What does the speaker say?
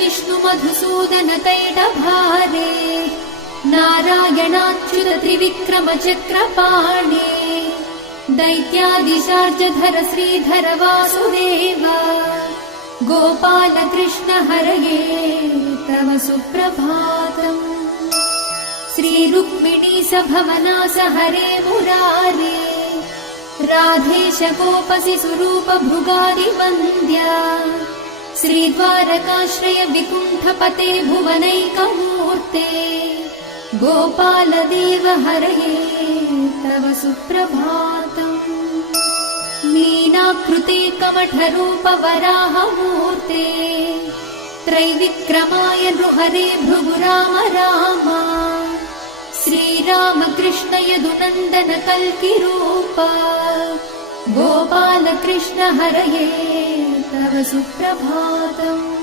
विष्णु मधुसूदन कैटभारे नारायणाच्युत त्रिविक्रम चक्रपाणे दैत्यादिशार्जधर श्रीधर वासुदेव गोपाल कृष्ण हरये तव सुप्रभातम्। श्री रुक्मिणी सभवनास हरे मुरारे राधेश गोपसि स्वरूप भृगादिवन्द्या श्रीद्वारकाश्रय विकुण्ठपते भुवनैकमूर्ते गोपाल देव हरये तव सुप्रभातम्। मीनाकृते कमठरूप वराहमूर्ते त्रैविक्रमाय नृहरे भृगु राम राम श्रीराम कृष्ण यदुनन्दन कल्किरूप गोपाल कृष्ण हरये तव सुप्रभातम्।